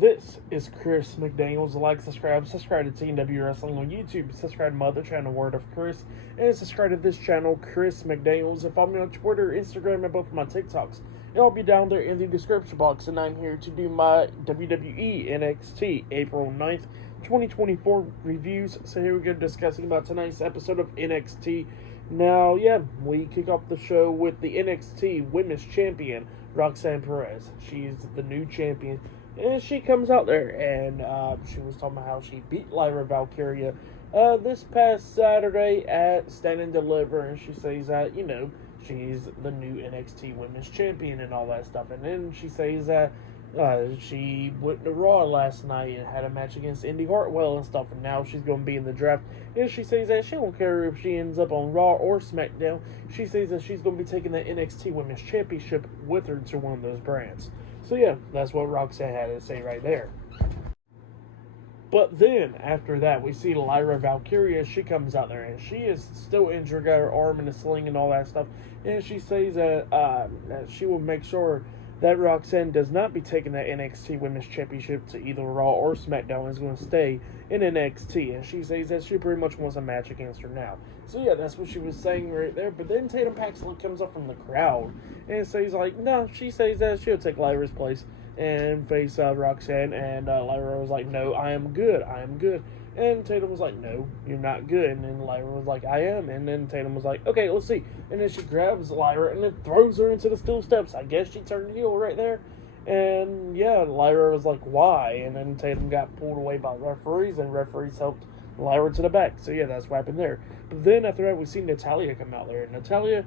This is Chris McDaniels. Like, subscribe to TNW Wrestling on YouTube. Subscribe to my other channel, Word of Chris. And subscribe to this channel, Chris McDaniels. And follow me on Twitter, Instagram, and both of my TikToks. It'll all be down there in the description box. And I'm here to do my WWE NXT April 9th, 2024 reviews. So here we go, discussing about tonight's episode of NXT. Now, we kick off the show with the NXT Women's Champion, Roxanne Perez. She's the new champion. And she comes out there, and she was talking about how she beat Lyra Valkyria this past Saturday at Stand and Deliver, and she says that, she's the new NXT Women's Champion and all that stuff. And then she says that she went to Raw last night and had a match against Indy Hartwell and stuff, and now she's going to be in the draft. And she says that she don't care if she ends up on Raw or SmackDown. She says that she's going to be taking the NXT Women's Championship with her to one of those brands. So that's what Roxanne had to say right there. But then, after that, we see Lyra Valkyria. She comes out there, and she is still injured, got her arm in a sling and all that stuff. And she says that she will make sure that Roxanne does not be taking that NXT Women's Championship to either Raw or SmackDown, and is going to stay in NXT. And she says that she pretty much wants a match against her now. So that's what she was saying right there. But then Tatum Paxley comes up from the crowd and says no, she says that she'll take Lyra's place and face Roxanne. And Lyra was like, no, I am good. And Tatum was like, no, you're not good. And then Lyra was like, I am. And then Tatum was like, okay, let's see. And then she grabs Lyra and then throws her into the steel steps. I guess she turned heel right there. And Lyra was like, why? And then Tatum got pulled away by referees, and referees helped Lyra to the back. So that's what happened there. But then after that, we see Natalya come out there. And Natalya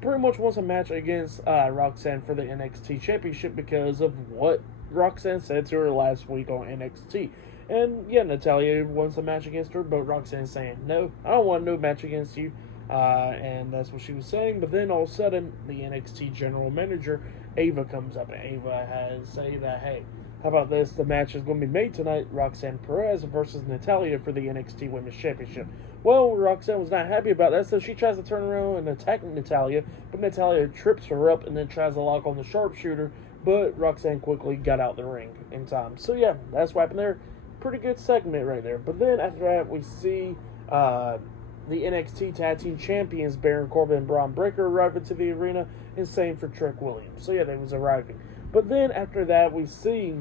pretty much wants a match against Roxanne for the NXT Championship because of what Roxanne said to her last week on NXT. And Natalya wants a match against her, but Roxanne's saying, no, I don't want no match against you. And that's what she was saying. But then all of a sudden, the NXT general manager, Ava, comes up. And Ava has said that, hey, how about this? The match is going to be made tonight, Roxanne Perez versus Natalya for the NXT Women's Championship. Well, Roxanne was not happy about that, so she tries to turn around and attack Natalya, but Natalya trips her up and then tries to lock on the sharpshooter, but Roxanne quickly got out the ring in time. So that's what happened there. Pretty good segment right there. But then after that, we see the NXT Tag Team Champions, Baron Corbin and Braun Breaker, arriving to the arena, and same for Trick Williams. So they was arriving. But then after that, we see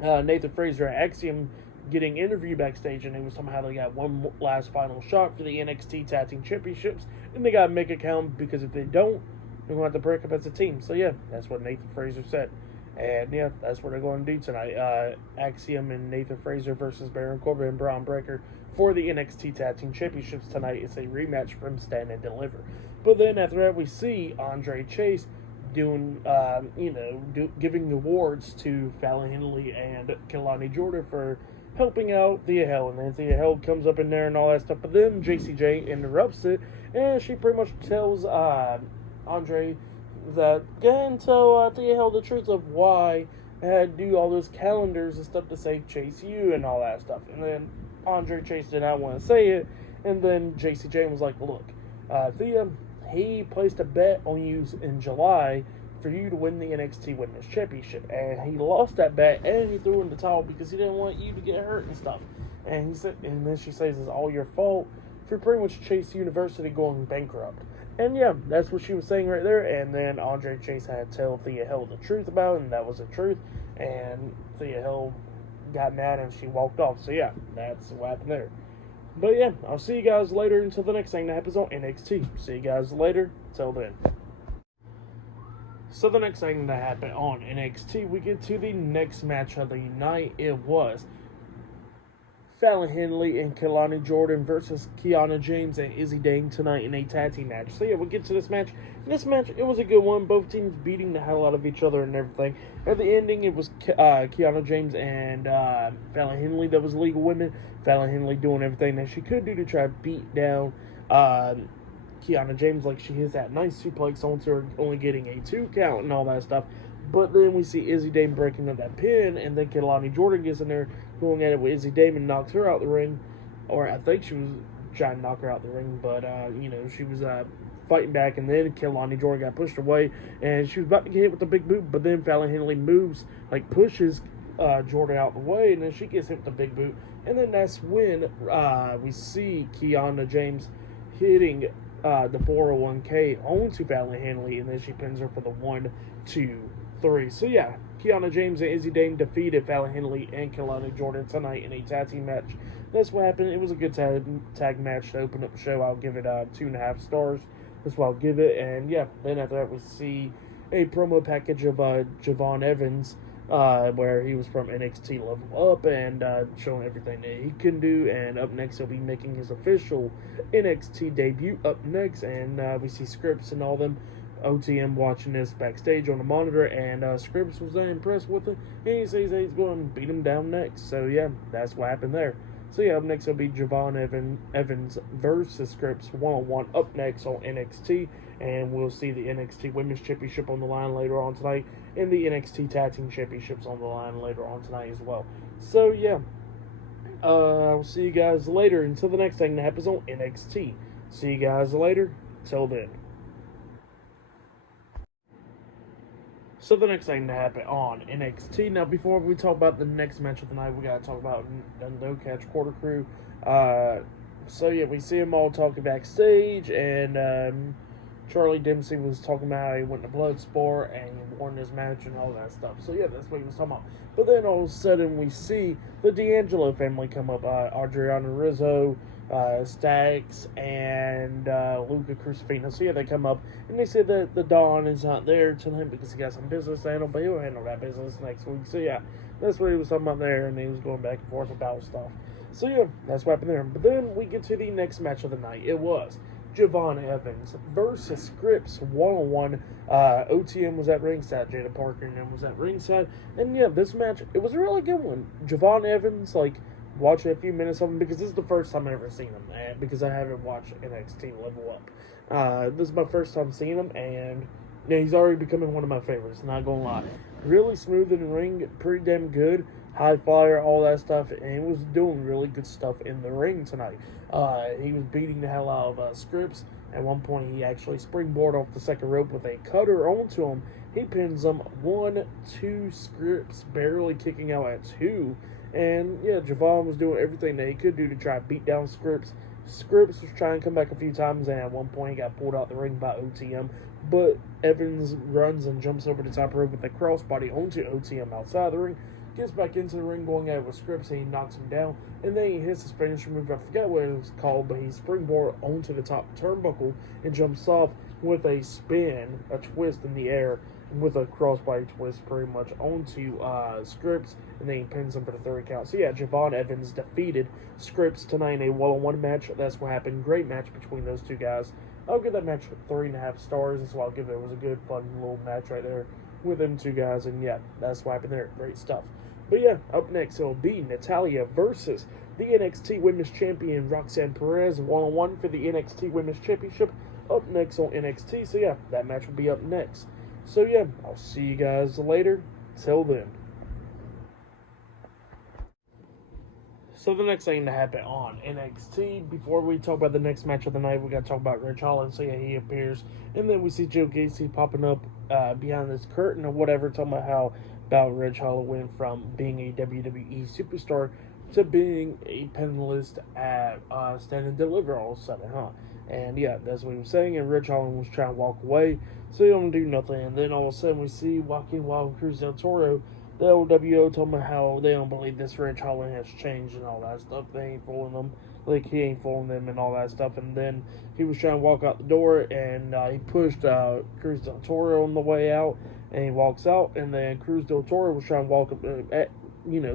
Nathan Fraser at Axiom getting interviewed backstage, and they was talking about how they got one last final shot for the NXT Tag Team Championships, and they got to make it count, because if they don't, they're going to have to break up as a team. So that's what Nathan Fraser said. And that's what they're going to do tonight. Axiom and Nathan Fraser versus Baron Corbin and Braun Breaker for the NXT Tag Team Championships tonight. It's a rematch from Stand and Deliver. But then after that, we see Andre Chase doing, giving awards to Fallon Henley and Kelani Jordan for helping out Thea Hale. And then Thea Hale comes up in there and all that stuff. But then JCJ interrupts it, and she pretty much tells Andre that go ahead and tell Thea Hale the truth of why I had to do all those calendars and stuff to say Chase U and all that stuff. And then Andre Chase did not want to say it, and then JCJ was like, look, Thea, he placed a bet on you in July for you to win the NXT Women's Championship, and he lost that bet, and he threw in the towel because he didn't want you to get hurt and stuff. And he said, and then she says it's all your fault for pretty much Chase University going bankrupt. And that's what she was saying right there. And then Andre Chase had to tell Thea Hale the truth about it, and that was the truth. And Thea Hale got mad and she walked off. So that's what happened there. But I'll see you guys later until the next thing that happens on NXT. See you guys later. Till then. So the next thing that happened on NXT, we get to the next match of the night. It was Fallon Henley and Kelani Jordan versus Kiana James and Izzy Dane tonight in a tag team match. So we'll get to this match. This match, it was a good one. Both teams beating the hell out of each other and everything. At the ending, it was Kiana James and Fallon Henley that was legal women. Fallon Henley doing everything that she could do to try to beat down Kiana James, like she hits that nice suplex onto her, only getting a 2 count and all that stuff. But then we see Izzy Dane breaking up that pin, and then Kelani Jordan gets in there going at it with Izzy Dane and knocks her out the ring. Or I think she was trying to knock her out the ring, but she was fighting back, and then Kelani Jordan got pushed away, and she was about to get hit with the big boot, but then Fallon Henley moves, pushes Jordan out of the way, and then she gets hit with a big boot. And then that's when we see Kiana James hitting the 401k onto Valley Hanley, and then she pins her for the 1, 2, 3. So yeah, Kiana James and Izzy Dame defeated Valley Hanley and Kelowna Jordan tonight in a tag team match. That's what happened. It was a good tag match to open up the show. I'll give it 2.5 stars. That's what I'll give it. And yeah, then after that we see a promo package of Javon Evans, where he was from NXT Level Up, and showing everything that he can do. And up next, he'll be making his official NXT debut up next. And we see Scripps and all them OTM watching this backstage on the monitor, and Scripps was impressed with it, and he says he's going to beat him down next. So yeah, that's what happened there. So yeah, up next will be Javon Evans versus Scripps 1-on-1 up next on NXT, and we'll see the NXT Women's Championship on the line later on tonight, and the NXT Tag Team Championships on the line later on tonight as well. So yeah, I'll see you guys later until the next thing that happens on NXT. See you guys later. Till then. So the next thing to happen on NXT. Now, before we talk about the next match of the night, we got to talk about the No Catch Quarter Crew. So yeah, we see them all talking backstage, and Charlie Dempsey was talking about how he went to Bloodsport and he won his match and all that stuff. So yeah, that's what he was talking about. But then all of a sudden we see the D'Angelo family come up. Adriana Rizzo, Stax, and Luca Crucifino. So yeah, they come up, and they say that the Don is not there tonight because he got some business to handle, but he'll handle that business next week. So yeah, that's what he was talking about there, and he was going back and forth about stuff. So yeah, that's what happened there. But then we get to the next match of the night. It was Javon Evans versus Scripps 1-on-1. OTM was at ringside. Jada Parker and them was at ringside. And yeah, this match, it was a really good one. Javon Evans, watching a few minutes of him because this is the first time I've ever seen him, because I haven't watched NXT Level Up. This is my first time seeing him, and yeah, he's already becoming one of my favorites, not gonna lie. Really smooth in the ring, pretty damn good, high flyer, all that stuff, and he was doing really good stuff in the ring tonight. He was beating the hell out of Scripps. At one point, he actually springboarded off the second rope with a cutter onto him. He pins him 1-2, Scripps barely kicking out at 2. And yeah, Javon was doing everything that he could do to try to beat down Scripps. Scripps was trying to come back a few times, and at one point he got pulled out the ring by OTM. But Evans runs and jumps over the top rope with a crossbody onto OTM outside the ring. Gets back into the ring, going at it with Scripps, and he knocks him down. And then he hits his finisher move. I forget what it was called, but he springboard onto the top turnbuckle and jumps off with a spin, a twist in the air, with a crossbody twist pretty much onto Scripps, and then he pins him for the 3 count. So yeah, Javon Evans defeated Scripps tonight in a 1-on-1 match. That's what happened. Great match between those two guys. I'll give that match 3.5 stars. That's what I'll give it. It was a good, fun little match right there with them two guys, and yeah, that's what happened there. Great stuff. But yeah, up next it'll be Natalya versus the NXT Women's Champion Roxanne Perez 1-on-1 for the NXT Women's Championship up next on NXT. So yeah, that match will be up next. So yeah, I'll see you guys later. Till then. So the next thing to happen on NXT, before we talk about the next match of the night, we got to talk about Ridge Holland. So yeah, he appears, and then we see Joe Gacy popping up behind this curtain or whatever, talking about how Ridge Holland went from being a WWE superstar to being a panelist at Stand and Deliver all of a sudden, huh? And yeah, that's what he was saying, and Ridge Holland was trying to walk away, so he don't do nothing. And then all of a sudden we see Joaquin Wild Cruz del Toro, the LWO, told me how they don't believe this Ridge Holland has changed and all that stuff. They ain't fooling them. He ain't fooling them and all that stuff. And then he was trying to walk out the door, and he pushed Cruz del Toro on the way out, and he walks out, and then Cruz del Toro was trying to walk up,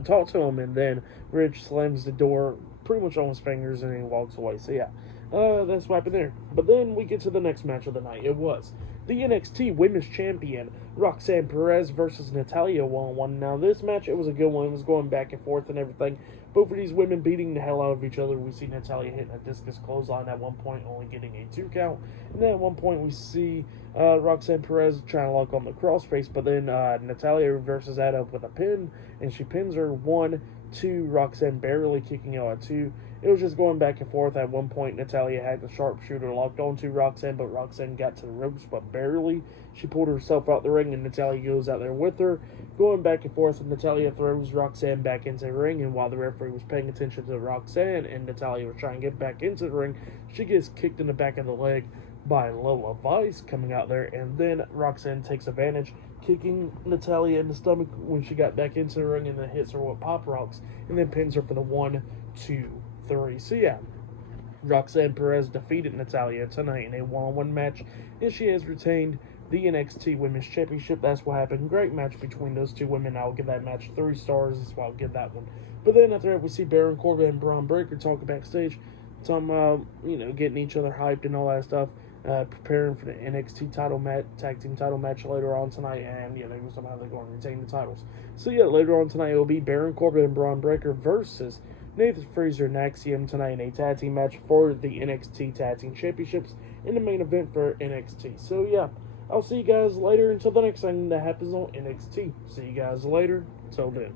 talk to him, and then Ridge slams the door pretty much on his fingers, and he walks away. So yeah, that's what happened there. But then we get to the next match of the night. It was the NXT Women's Champion Roxanne Perez versus Natalya 1-on-1. Now this match, it was a good one. It was going back and forth and everything. Both of these women beating the hell out of each other. We see Natalya hitting a discus clothesline at one point, only getting a 2 count. And then at one point we see Roxanne Perez trying to lock on the crossface, but then Natalya reverses that up with a pin, and she pins her 1-2, Roxanne barely kicking out at 2. It was just going back and forth. At one point, Natalya had the sharpshooter locked onto Roxanne, but Roxanne got to the ropes, but barely. She pulled herself out the ring, and Natalya goes out there with her, going back and forth. And Natalya throws Roxanne back into the ring, and while the referee was paying attention to Roxanne and Natalya was trying to get back into the ring, she gets kicked in the back of the leg by Lola Vice coming out there, and then Roxanne takes advantage, kicking Natalya in the stomach when she got back into the ring, and then hits her with pop rocks, and then pins her for the 1, 2, 3. So yeah, Roxanne Perez defeated Natalya tonight in a one-on-one match, and she has retained the NXT Women's Championship. That's what happened. Great match between those two women. I'll give that match 3 stars. That's why I'll give that one. But then after that, we see Baron Corbin and Braun Breaker talking backstage, talking about, getting each other hyped and all that stuff. Preparing for the NXT title match, tag team title match later on tonight, and they were somehow they're going to retain the titles. So yeah, later on tonight it will be Baron Corbin and Braun Breaker versus Nathan Frazer and Axiom tonight in a tag team match for the NXT Tag Team Championships in the main event for NXT. So yeah, I'll see you guys later until the next thing that happens on NXT. See you guys later. Until then.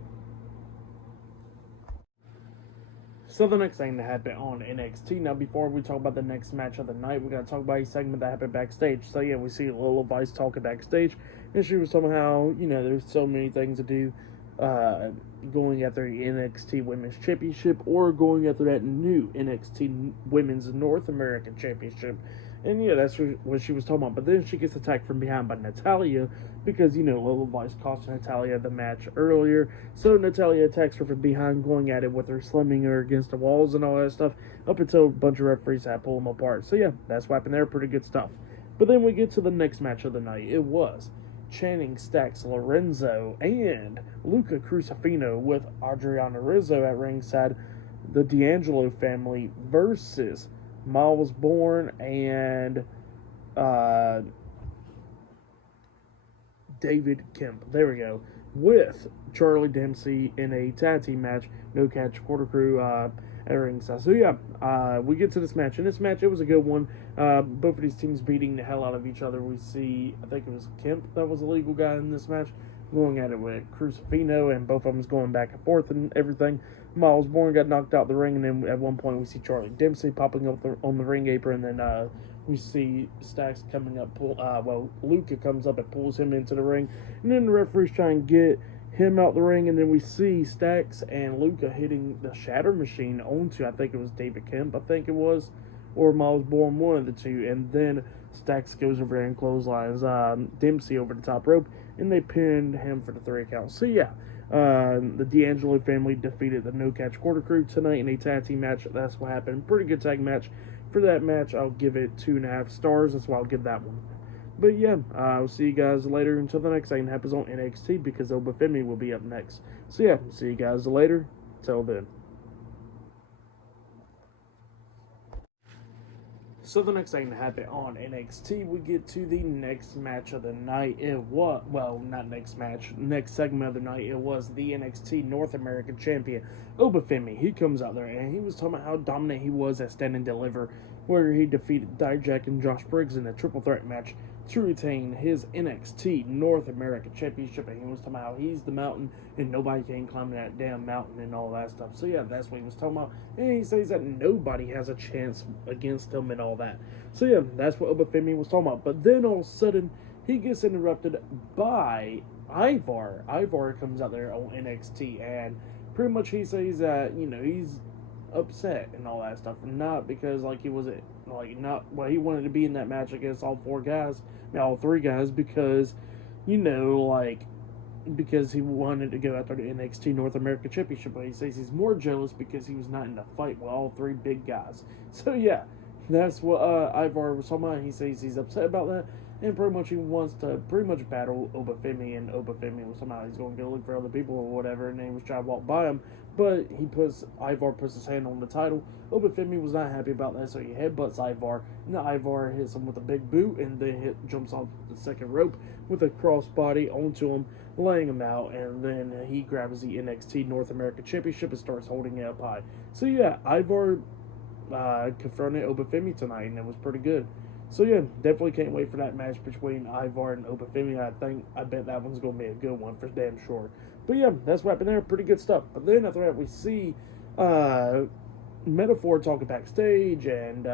So the next thing that happened on NXT. Now, before we talk about the next match of the night, we got to talk about a segment that happened backstage. So yeah, we see Lola Vice talking backstage, and she was talking how, there's so many things to do, going after the NXT Women's Championship or going after that new NXT Women's North American Championship. And yeah, that's what she was talking about. But then she gets attacked from behind by Natalya because, Lola Vice cost Natalya the match earlier. So Natalya attacks her from behind, going at it with her, slamming her against the walls and all that stuff, up until a bunch of referees had to pull them apart. So yeah, that's what happened there. Pretty good stuff. But then we get to the next match of the night. It was Channing Stacks Lorenzo and Luca Crucifino with Adriana Rizzo at ringside. The D'Angelo family versus Miles Bourne and David Kemp. There we go. With Charlie Dempsey in a tag team match, no catch, quarter crew at ringside. So yeah, we get to this match. In this match, it was a good one. Both of these teams beating the hell out of each other. We see, I think it was Kemp that was the legal guy in this match, going at it with Crucifino, and both of them going back and forth and everything. Miles Bourne got knocked out the ring, and then at one point we see Charlie Dempsey popping up on the ring apron, and then we see Stacks coming up, Luca comes up and pulls him into the ring, and then the referees try and get him out the ring, and then we see Stacks and Luca hitting the Shatter Machine onto, I think it was David Kemp, or Miles Bourne, one of the two, and then Stacks goes over there and clotheslines Dempsey over the top rope, and they pinned him for the 3 count. So yeah, the D'Angelo family defeated the No Catch Quarter Crew tonight in a tag team match. That's what happened. Pretty good tag match. For that match, I'll give it 2.5 stars. That's why I'll give that one. But yeah, I'll see you guys later until the next thing happens on NXT, because Obafemi will be up next. So yeah, see you guys later. Till then. So the next thing to happen on NXT, we get to the next match of the night. It was, not next match, next segment of the night. It was the NXT North American Champion, Obafemi. He comes out there, and he was talking about how dominant he was at Stand and Deliver, where he defeated Dijak and Josh Briggs in a triple threat match to retain his NXT North American Championship. And he was talking about how he's the mountain and nobody can climb that damn mountain and all that stuff. So yeah, that's what he was talking about. And he says that nobody has a chance against him and all that. So yeah, that's what Obafemi was talking about. But then all of a sudden, he gets interrupted by Ivar. Ivar comes out there on NXT, and pretty much he says that, he's upset and all that stuff, not because he wasn't he wanted to be in that match against all 3 guys, because because he wanted to go after the NXT North American Championship. But he says he's more jealous because he was not in the fight with all 3 big guys. So yeah, that's what Ivar was talking about. He says he's upset about that, and pretty much he wants to battle Obafemi, and Obafemi was somehow he's going to go look for other people or whatever, and then he was trying to walk by him, but Ivar puts his hand on the title. Obafemi was not happy about that, so he headbutts Ivar, and Ivar hits him with a big boot, and then jumps off the second rope with a crossbody onto him, laying him out, and then he grabs the NXT North American Championship and starts holding it up high. So yeah, Ivar confronted Obafemi tonight, and it was pretty good. So yeah, definitely can't wait for that match between Ivar and Obafemi. I bet that one's going to be a good one for damn sure. But yeah, that's what happened there. Pretty good stuff. But then after that, we see Metaphor talking backstage, and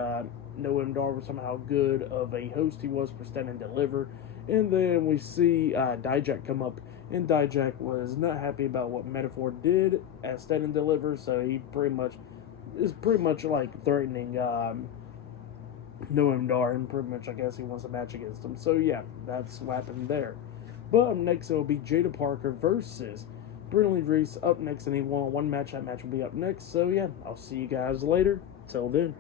Noam Dar was somehow good of a host he was for Stand and Deliver. And then we see Dijak come up, and Dijak was not happy about what Metaphor did at Stand and Deliver, so he is pretty much like threatening Noam Dar, and pretty much I guess he wants a match against him. So yeah, that's what happened there. But up next it will be Jada Parker versus Brinley Reese up next in a one-on-one match. That match will be up next. So yeah, I'll see you guys later. Till then.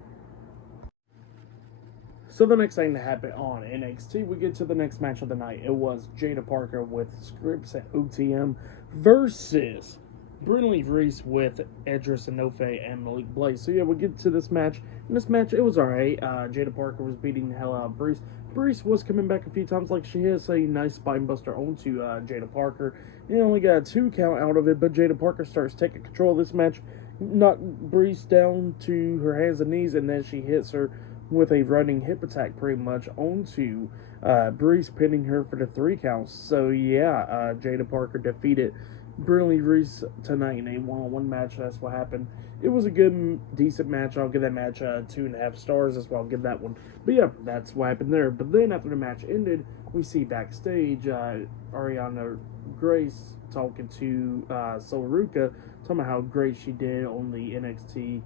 So the next thing to happen on NXT, we get to the next match of the night. It was Jada Parker with Scripps at OTM versus Brinley Reese with Edris Enofe and Malik Blaze. So yeah, we get to this match. In this match, it was alright. Jada Parker was beating the hell out of Breeze. Breeze was coming back a few times, like she hits a nice spine buster onto Jada Parker. And only got a 2 count out of it, but Jada Parker starts taking control of this match, knocked Breeze down to her hands and knees, and then she hits her with a running hip attack pretty much onto Breeze, pinning her for the 3 counts. So yeah, Jada Parker defeated Brinley Reese tonight in a one-on-one match. That's what happened. It was a good, decent match. I'll give that match 2.5 stars. That's why I'll give that one. But yeah, that's what happened there. But then after the match ended, we see backstage Ariana Grace talking to Soruka, talking about how great she did on the NXT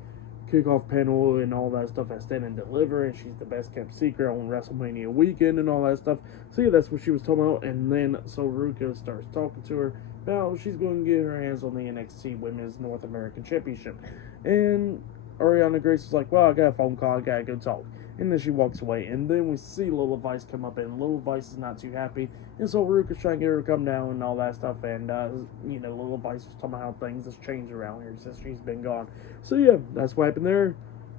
kickoff panel and all that stuff at Stand and Deliver, and she's the best kept secret on WrestleMania weekend and all that stuff. So yeah, that's what she was talking about. And then Soruka starts talking to her about she's going to get her hands on the NXT Women's North American Championship. And Ariana Grace is like, well, I got a phone call, I gotta go talk. And then she walks away. And then we see Lil Vice come up, and Lil Vice is not too happy. And so Ruka's trying to get her to come down and all that stuff. And, Lil Vice was talking about how things has changed around here since she's been gone. So, yeah, that's what happened there.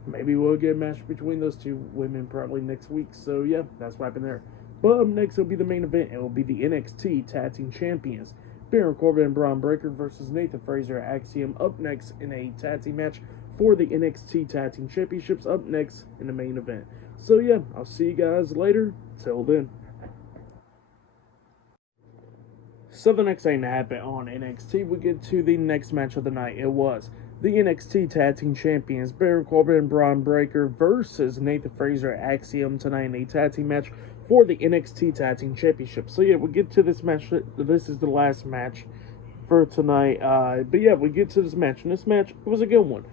Maybe we'll get a match between those two women probably next week. So, yeah, that's what happened there. But up next, it'll be the main event. It will be the NXT Tag Team Champions, Baron Corbin and Braun Breaker versus Nathan Frazer at Axiom. Up next in a tag team match for the NXT Tag Team Championships, up next in the main event. So yeah, I'll see you guys later. Till then. So the next thing to happen on NXT, we get to the next match of the night. It was the NXT Tag Team Champions, Baron Corbin and Braun Breaker versus Nathan Frazer at Axiom tonight in a tag team match for the NXT Tag Team Championship. So yeah, we get to this match. This is the last match for tonight. But yeah, we get to this match. And this match, it was a good one.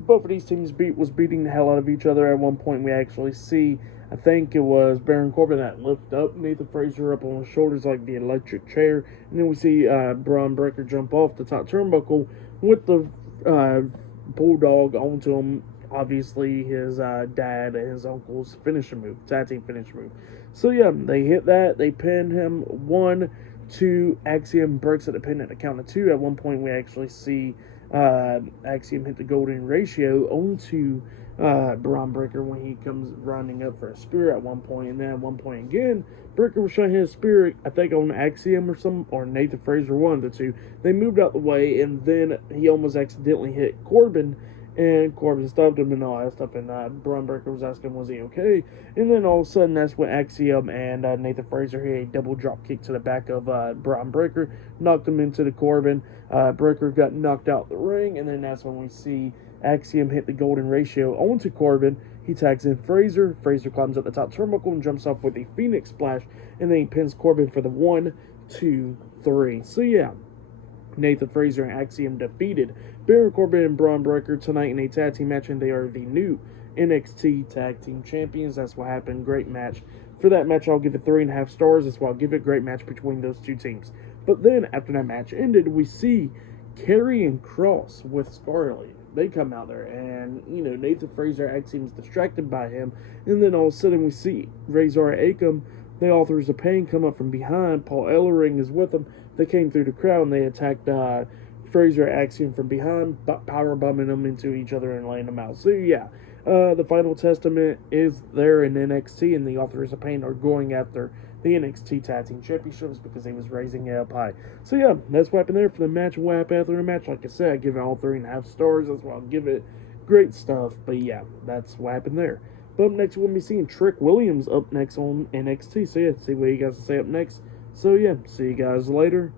Both of these teams was beating the hell out of each other. At one point, we actually see, I think it was Baron Corbin that lifted up Nathan Frazer up on his shoulders like the electric chair. And then we see Braun Breaker jump off the top turnbuckle with the bulldog onto him. Obviously, his dad and his uncle's finisher move, tag team finisher move. So yeah, they hit that. They pinned him 1, 2. Axiom breaks at the pin at the count of 2. At one point, we actually see Axiom hit the golden ratio onto Braun Breaker when he comes running up for a spear at one point. And then at one point again, Breaker was trying to hit a spear, I think on Axiom or Nathan Frazer, one of the two. They moved out the way, and then he almost accidentally hit Corbin, and Corbin stopped him and all that stuff, and Braun Breaker was asking, was he okay? And then all of a sudden, that's when Axiom and Nathan Frazer hit a double drop kick to the back of Braun Breaker, knocked him into the Corbin. Breaker got knocked out the ring, and then that's when we see Axiom hit the golden ratio onto Corbin. He tags in Frazer. Frazer climbs up the top turnbuckle and jumps off with a Phoenix Splash, and then he pins Corbin for the 1, 2, 3. So yeah, Nathan Frazer and Axiom defeated Baron Corbin and Braun Breaker tonight in a tag team match, and they are the new NXT Tag Team Champions. That's what happened. Great match. For that match, I'll give it 3.5 stars. That's why I'll give it. Great match between those two teams. But then, after that match ended, we see Karrion Kross with Scarlett. They come out there, and, Nathan Frazer Axiom is distracted by him, and then all of a sudden we see Razor Akam, the Authors of Pain, come up from behind. Paul Ellering is with them. They came through the crowd, and they attacked Frazer Axiom from behind, power bombing them into each other and laying them out. So yeah, the Final Testament is there in NXT, and the Authors of Pain are going after the NXT Tag Team Championships because he was raising it up high. So yeah, that's what happened there for the match. What happened after the match? Like I said, I give it all 3.5 stars. That's why I'll give it. Great stuff. But yeah, that's what happened there. But up next, we'll be seeing Trick Williams up next on NXT. So yeah, see what you guys say up next. So yeah, see you guys later.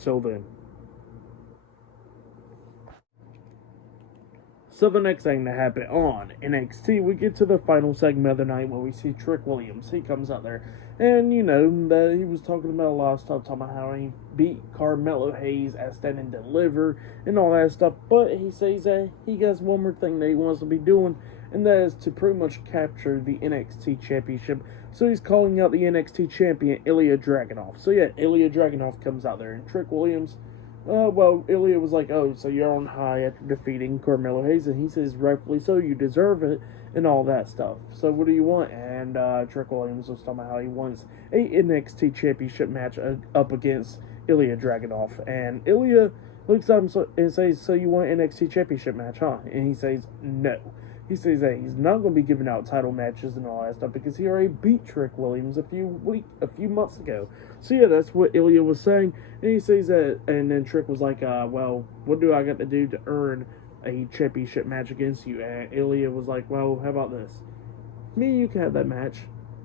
Till then. So the next thing that happened on NXT, we get to the final segment of the night where we see Trick Williams. He comes out there, and that he was talking about a lot of stuff, talking about how he beat Carmelo Hayes at Stand and Deliver and all that stuff. But he says that he has one more thing that he wants to be doing, and that is to pretty much capture the NXT Championship. So he's calling out the NXT Champion, Ilja Dragunov. So yeah, Ilja Dragunov comes out there, and Trick Williams, Ilja was like, oh, so you're on high after defeating Carmelo Hayes, and he says, rightfully so, you deserve it, and all that stuff. So what do you want? And Trick Williams was talking about how he wants a NXT Championship match up against Ilja Dragunov. And Ilja looks at him and says, so you want an NXT Championship match, huh? And he says, no. He says that he's not going to be giving out title matches and all that stuff because he already beat Trick Williams a few months ago. So yeah, that's what Ilja was saying. And he says that, and then Trick was like, well, what do I got to do to earn a championship match against you? And Ilja was like, well, how about this? Me and you can have that match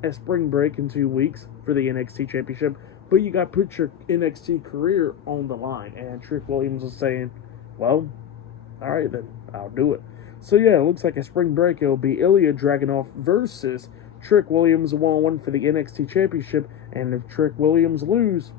at Spring Break in 2 weeks for the NXT Championship, but you got to put your NXT career on the line. And Trick Williams was saying, well, all right then, I'll do it. So yeah, it looks like a Spring Break it'll be Ilja Dragunov versus Trick Williams 1-on-1 for the NXT Championship, and if Trick Williams lose,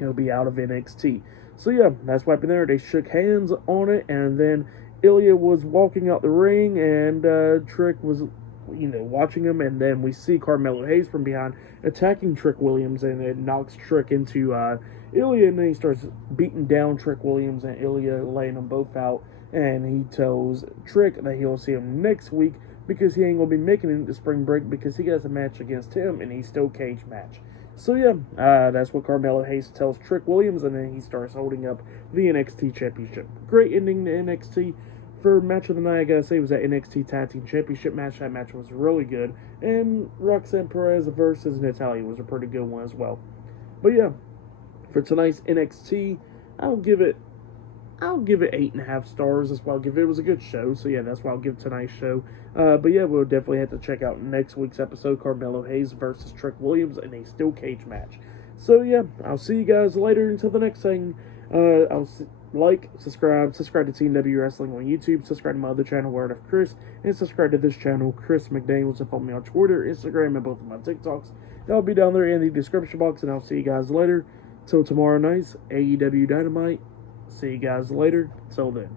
he'll be out of NXT. So yeah, that's what happened there. They shook hands on it, and then Ilja was walking out the ring, and Trick was, watching him, and then we see Carmelo Hayes from behind attacking Trick Williams, and it knocks Trick into Ilja, and then he starts beating down Trick Williams and Ilja, laying them both out. And he tells Trick that he'll see him next week because he ain't going to be making it to Spring Break because he has a match against him and he's still cage match. So yeah, that's what Carmelo Hayes tells Trick Williams, and then he starts holding up the NXT Championship. Great ending to NXT. For match of the night, I gotta say, it was that NXT Tag Team Championship match. That match was really good. And Roxanne Perez versus Natalya was a pretty good one as well. But yeah, for tonight's NXT, I'll give it 8.5 stars. That's why I'll give it. It was a good show, so yeah, that's why I'll give tonight's show. But yeah, we'll definitely have to check out next week's episode, Carmelo Hayes versus Trick Williams in a steel cage match. So yeah, I'll see you guys later. Until the next thing, subscribe to TNW Wrestling on YouTube, subscribe to my other channel, Word of Chris, and subscribe to this channel, Chris McDaniels, and follow me on Twitter, Instagram, and both of my TikToks. That'll be down there in the description box, and I'll see you guys later. Till tomorrow night, AEW Dynamite. See you guys later. Till then.